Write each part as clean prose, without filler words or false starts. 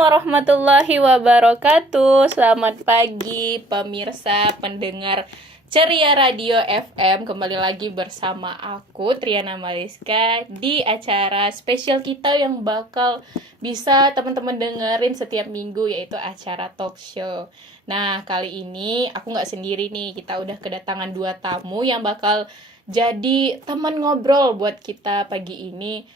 warahmatullahi wabarakatuh. Selamat pagi pemirsa pendengar Ceria Radio FM. Kembali lagi bersama aku Triana Mariska di acara spesial kita yang bakal bisa teman-teman dengerin setiap minggu, yaitu acara talk show. Nah, kali ini aku gak sendiri nih. Kita udah kedatangan 2 tamu yang bakal jadi teman ngobrol buat kita pagi ini,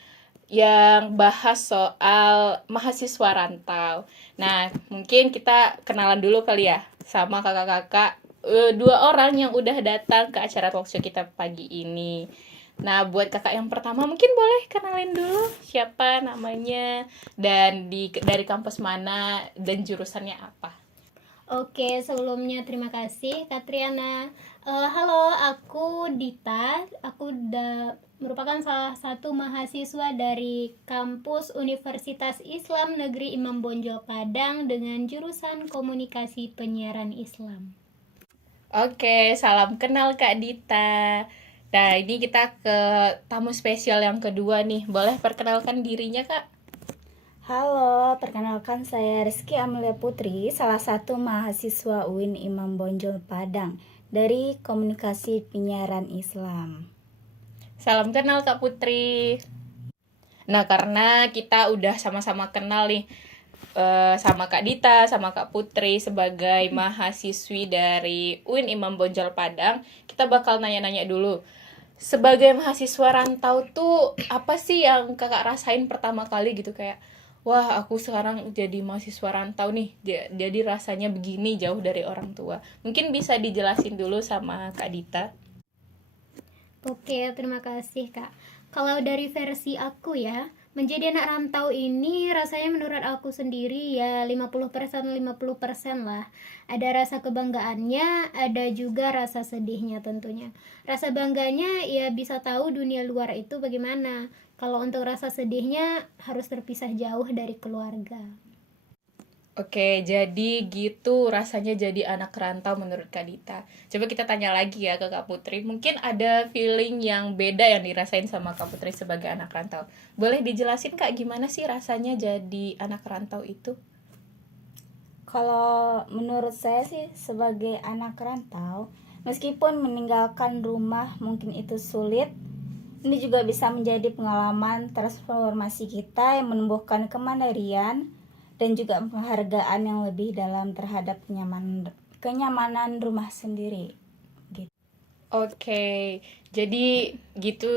yang bahas soal mahasiswa rantau. Nah, mungkin kita kenalan dulu kali ya sama kakak-kakak 2 orang yang udah datang ke acara talkshow kita pagi ini. Nah, buat kakak yang pertama mungkin boleh kenalin dulu siapa namanya dan dari kampus mana dan jurusannya apa. Oke, sebelumnya terima kasih Katriana. Halo, aku Dita. Aku merupakan salah satu mahasiswa dari kampus Universitas Islam Negeri Imam Bonjol Padang dengan jurusan Komunikasi Penyiaran Islam. Oke, salam kenal Kak Dita. Nah, ini kita ke tamu spesial yang kedua nih. Boleh perkenalkan dirinya, Kak? Halo, perkenalkan saya Rizky Amelia Putri, salah satu mahasiswa UIN Imam Bonjol Padang dari Komunikasi Penyiaran Islam. Salam kenal Kak Putri. Nah, karena kita udah sama-sama kenal nih sama Kak Dita, sama Kak Putri sebagai mahasiswi dari UIN Imam Bonjol Padang, kita bakal nanya-nanya dulu. Sebagai mahasiswa rantau tuh apa sih yang kakak rasain pertama kali gitu, kayak wah, aku sekarang jadi mahasiswa rantau nih, jadi rasanya begini jauh dari orang tua. Mungkin bisa dijelasin dulu sama Kak Dita. Oke, terima kasih Kak. Kalau dari versi aku ya, menjadi anak rantau ini rasanya menurut aku sendiri ya 50% 50% lah. Ada rasa kebanggaannya, ada juga rasa sedihnya tentunya. Rasa bangganya ya bisa tahu dunia luar itu bagaimana. Kalau untuk rasa sedihnya harus terpisah jauh dari keluarga. Oke, jadi gitu rasanya jadi anak rantau menurut Kak Dita. Coba kita tanya lagi ya ke Kak Putri. Mungkin ada feeling yang beda yang dirasain sama Kak Putri sebagai anak rantau. Boleh dijelasin Kak, gimana sih rasanya jadi anak rantau itu? Kalau menurut saya sih sebagai anak rantau, meskipun meninggalkan rumah mungkin itu sulit, ini juga bisa menjadi pengalaman transformasi kita yang menumbuhkan kemandirian dan juga penghargaan yang lebih dalam terhadap kenyamanan rumah sendiri. Gitu. Oke, jadi gitu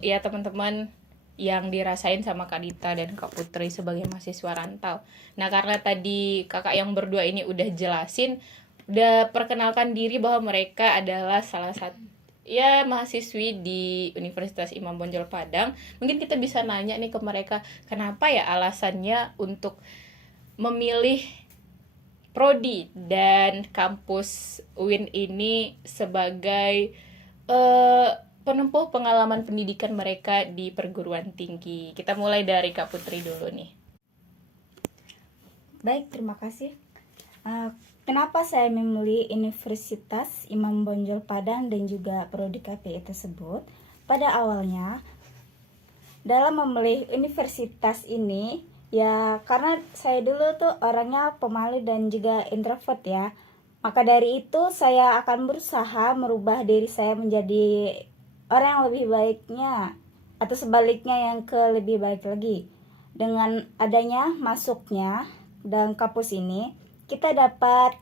ya teman-teman yang dirasain sama Kak Dita dan Kak Putri sebagai mahasiswa rantau. Nah, karena tadi kakak yang berdua ini udah jelasin, udah perkenalkan diri bahwa mereka adalah salah satu ya mahasiswi di Universitas Imam Bonjol Padang. Mungkin kita bisa nanya nih ke mereka, kenapa ya alasannya untuk memilih prodi dan kampus UIN ini sebagai penempuh pengalaman pendidikan mereka di perguruan tinggi. Kita mulai dari Kak Putri dulu nih. Baik, terima kasih. Kenapa saya memilih Universitas Imam Bonjol Padang dan juga prodi KPI tersebut? Pada awalnya, dalam memilih universitas ini, ya karena saya dulu tuh orangnya pemalu dan juga introvert ya. Maka dari itu saya akan berusaha merubah diri saya menjadi orang yang lebih baiknya, atau sebaliknya yang lebih baik lagi. Dengan adanya masuknya dalam kampus ini, kita dapat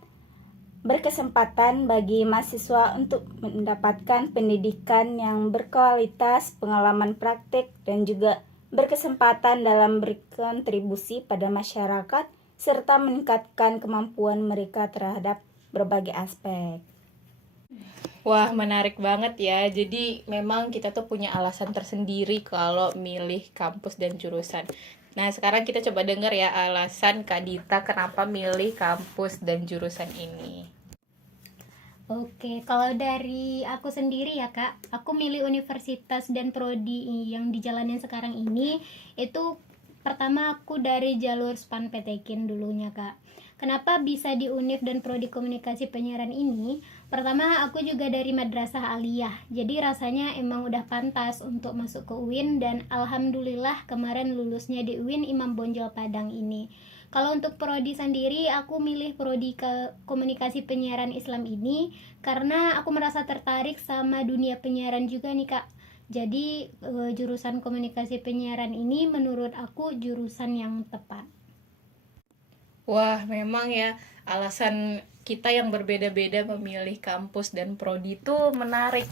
berkesempatan bagi mahasiswa untuk mendapatkan pendidikan yang berkualitas, pengalaman praktik, dan juga berkesempatan dalam berkontribusi pada masyarakat serta meningkatkan kemampuan mereka terhadap berbagai aspek. Wah, menarik banget ya. Jadi memang kita tuh punya alasan tersendiri kalau milih kampus dan jurusan. Nah, sekarang kita coba dengar ya alasan Kak Dita kenapa milih kampus dan jurusan ini. Oke, kalau dari aku sendiri ya Kak, aku milih universitas dan prodi yang dijalanin sekarang ini itu pertama aku dari jalur SPAN PTKIN dulunya Kak. Kenapa bisa di Univ dan prodi komunikasi penyiaran ini? Pertama aku juga dari madrasah aliyah, jadi rasanya emang udah pantas untuk masuk ke UIN dan alhamdulillah kemarin lulusnya di UIN Imam Bonjol Padang ini. Kalau untuk prodi sendiri, aku milih prodi komunikasi penyiaran Islam ini karena aku merasa tertarik sama dunia penyiaran juga nih Kak. Jadi jurusan komunikasi penyiaran ini menurut aku jurusan yang tepat. Wah, memang ya alasan kita yang berbeda-beda memilih kampus dan prodi itu menarik.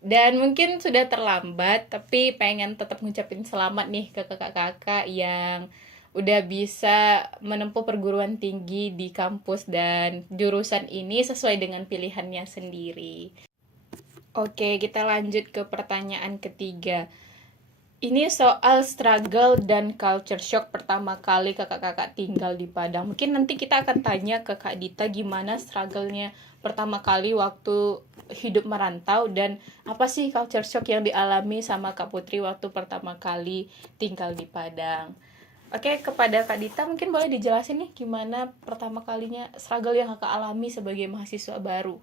Dan mungkin sudah terlambat, tapi pengen tetap ngucapin selamat nih ke kakak-kakak yang udah bisa menempuh perguruan tinggi di kampus dan jurusan ini sesuai dengan pilihannya sendiri. Oke, kita lanjut ke pertanyaan ketiga. Ini soal struggle dan culture shock pertama kali kakak-kakak tinggal di Padang. Mungkin nanti kita akan tanya ke Kak Dita gimana struggle-nya pertama kali waktu hidup merantau dan apa sih culture shock yang dialami sama Kak Putri waktu pertama kali tinggal di Padang. Oke, kepada Kak Dita mungkin boleh dijelasin nih gimana pertama kalinya struggle yang kakak alami sebagai mahasiswa baru.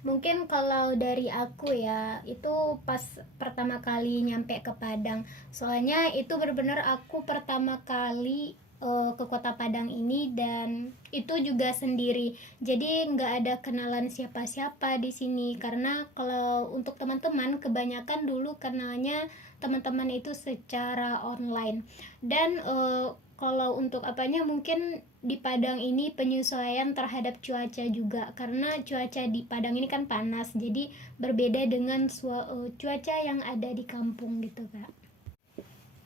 Mungkin kalau dari aku ya, itu pas pertama kali nyampe ke Padang. Soalnya itu benar-benar aku pertama kali ke kota Padang ini dan itu juga sendiri. Jadi nggak ada kenalan siapa-siapa di sini karena kalau untuk teman-teman kebanyakan dulu kenalnya teman-teman itu secara online. Dan kalau untuk apanya mungkin di Padang ini penyesuaian terhadap cuaca juga karena cuaca di Padang ini kan panas jadi berbeda dengan cuaca yang ada di kampung gitu Kak.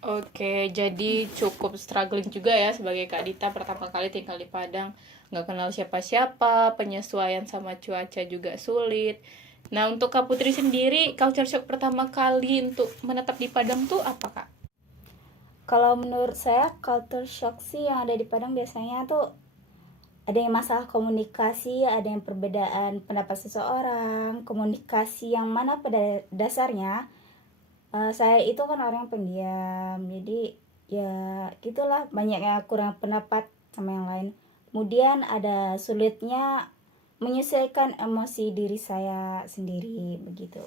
Oke, jadi cukup struggling juga ya sebagai Kak Dita pertama kali tinggal di Padang. Nggak kenal siapa-siapa, penyesuaian sama cuaca juga sulit. Nah, untuk Kak Putri sendiri, culture shock pertama kali untuk menetap di Padang tuh apa, Kak? Kalau menurut saya culture shock sih yang ada di Padang biasanya tuh ada yang masalah komunikasi, ada yang perbedaan pendapat seseorang, komunikasi yang mana pada dasarnya saya itu kan orang yang pendiam, jadi ya gitulah banyak yang kurang pendapat sama yang lain. Kemudian ada sulitnya menyesuaikan emosi diri saya sendiri begitu.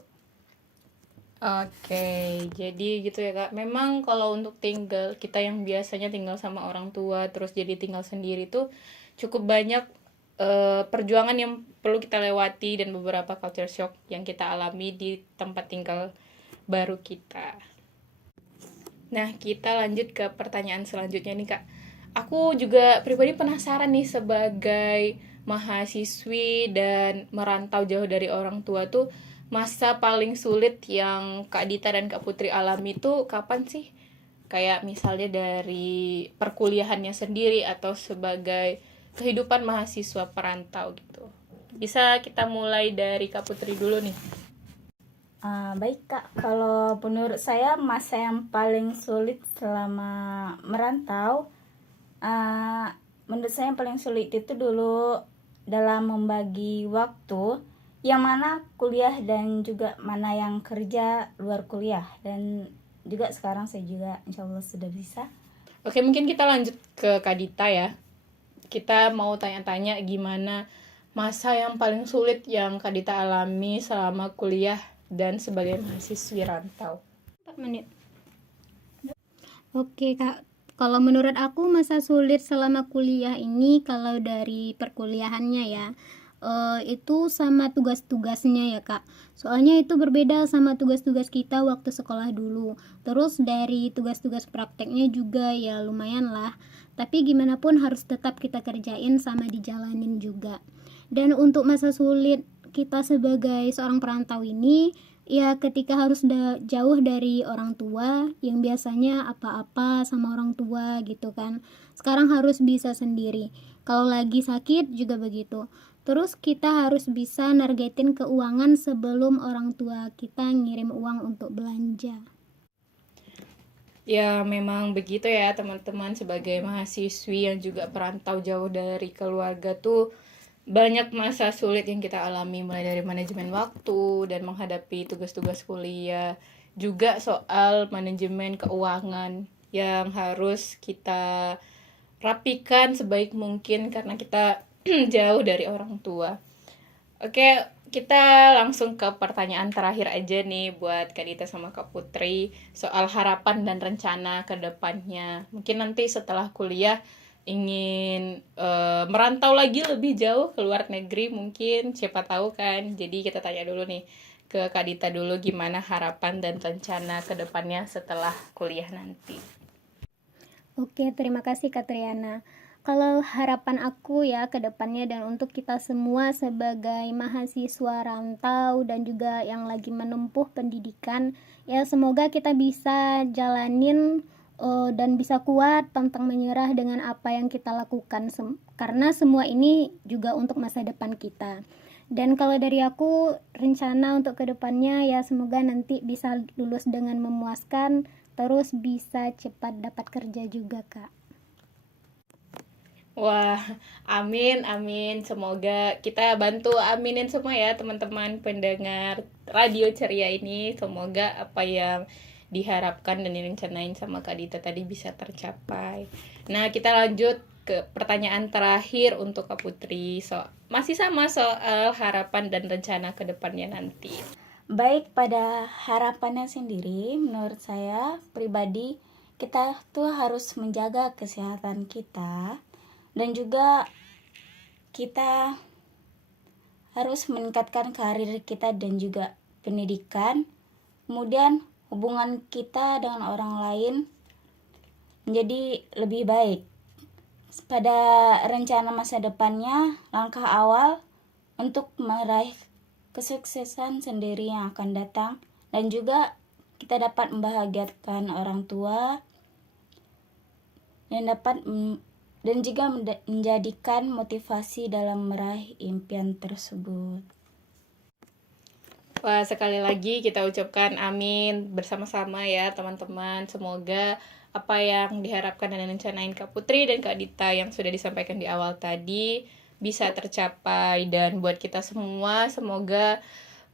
Oke, jadi gitu ya Kak. Memang kalau untuk tinggal, kita yang biasanya tinggal sama orang tua, terus jadi tinggal sendiri tuh cukup banyak perjuangan yang perlu kita lewati dan beberapa culture shock yang kita alami di tempat tinggal baru kita. Nah, kita lanjut ke pertanyaan selanjutnya nih Kak. Aku juga pribadi penasaran nih sebagai mahasiswi dan merantau jauh dari orang tua tuh masa paling sulit yang Kak Dita dan Kak Putri alami tuh kapan sih? Kayak misalnya dari perkuliahannya sendiri atau sebagai kehidupan mahasiswa perantau gitu. Bisa kita mulai dari Kak Putri dulu nih. Baik Kak, kalau menurut saya masa yang paling sulit selama merantau, menurut saya yang paling sulit itu dulu dalam membagi waktu, yang mana kuliah dan juga mana yang kerja luar kuliah, dan juga sekarang saya juga insya Allah sudah bisa. Oke, mungkin kita lanjut ke Kak Dita ya. Kita mau tanya-tanya gimana masa yang paling sulit yang Kak Dita alami selama kuliah dan sebagai mahasiswi rantau. 4 menit. Oke Kak, kalau menurut aku masa sulit selama kuliah ini kalau dari perkuliahannya ya, itu sama tugas-tugasnya ya Kak. Soalnya itu berbeda sama tugas-tugas kita waktu sekolah dulu. Terus dari tugas-tugas prakteknya juga ya lumayan lah. Tapi gimana pun harus tetap kita kerjain sama dijalanin juga. Dan untuk masa sulit kita sebagai seorang perantau ini ya ketika harus jauh dari orang tua yang biasanya apa-apa sama orang tua gitu kan. Sekarang harus bisa sendiri. Kalau lagi sakit juga begitu. Terus kita harus bisa nargetin keuangan sebelum orang tua kita ngirim uang untuk belanja. Ya memang begitu ya teman-teman, sebagai mahasiswi yang juga perantau jauh dari keluarga tuh banyak masa sulit yang kita alami, mulai dari manajemen waktu dan menghadapi tugas-tugas kuliah, juga soal manajemen keuangan yang harus kita rapikan sebaik mungkin karena kita jauh dari orang tua. Oke, kita langsung ke pertanyaan terakhir aja nih buat Kak Dita sama Kak Putri soal harapan dan rencana ke depannya. Mungkin nanti setelah kuliah ingin merantau lagi lebih jauh ke luar negeri mungkin, siapa tahu kan. Jadi kita tanya dulu nih ke Kak Dita dulu gimana harapan dan rencana ke depannya setelah kuliah nanti. Oke, terima kasih Kak Triana. Kalau harapan aku ya ke depannya dan untuk kita semua sebagai mahasiswa rantau dan juga yang lagi menempuh pendidikan, ya semoga kita bisa jalanin dan bisa kuat pantang menyerah dengan apa yang kita lakukan karena semua ini juga untuk masa depan kita. Dan kalau dari aku, rencana untuk kedepannya ya semoga nanti bisa lulus dengan memuaskan, terus bisa cepat dapat kerja juga Kak. Wah, amin, amin. Semoga kita bantu aminin semua ya teman-teman pendengar Radio Ceria ini. Semoga apa yang diharapkan dan direncanain sama Kak Dita tadi bisa tercapai. Nah, kita lanjut ke pertanyaan terakhir untuk Kak Putri. Masih sama soal harapan dan rencana ke depannya nanti. Baik, pada harapannya sendiri, menurut saya pribadi, kita tuh harus menjaga kesehatan kita. Dan juga kita harus meningkatkan karir kita dan juga pendidikan. Kemudian hubungan kita dengan orang lain menjadi lebih baik. Pada rencana masa depannya, langkah awal untuk meraih kesuksesan sendiri yang akan datang. Dan juga kita dapat membahagiakan orang tua dan juga menjadikan motivasi dalam meraih impian tersebut. Wah, sekali lagi kita ucapkan amin bersama-sama ya teman-teman. Semoga apa yang diharapkan dan rencanain Kak Putri dan Kak Dita yang sudah disampaikan di awal tadi bisa tercapai. Dan buat kita semua, semoga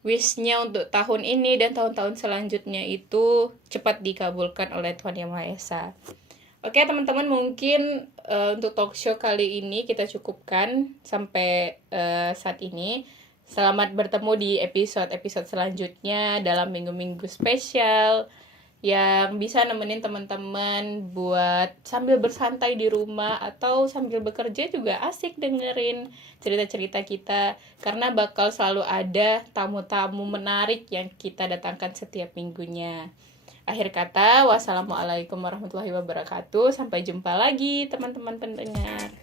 wish-nya untuk tahun ini dan tahun-tahun selanjutnya itu cepat dikabulkan oleh Tuhan Yang Maha Esa. Oke teman-teman, mungkin untuk talk show kali ini kita cukupkan sampai saat ini. Selamat bertemu di episode-episode selanjutnya dalam minggu-minggu spesial yang bisa nemenin teman-teman buat sambil bersantai di rumah atau sambil bekerja juga asik dengerin cerita-cerita kita, karena bakal selalu ada tamu-tamu menarik yang kita datangkan setiap minggunya. Akhir kata, wassalamualaikum warahmatullahi wabarakatuh. Sampai jumpa lagi teman-teman pendengar.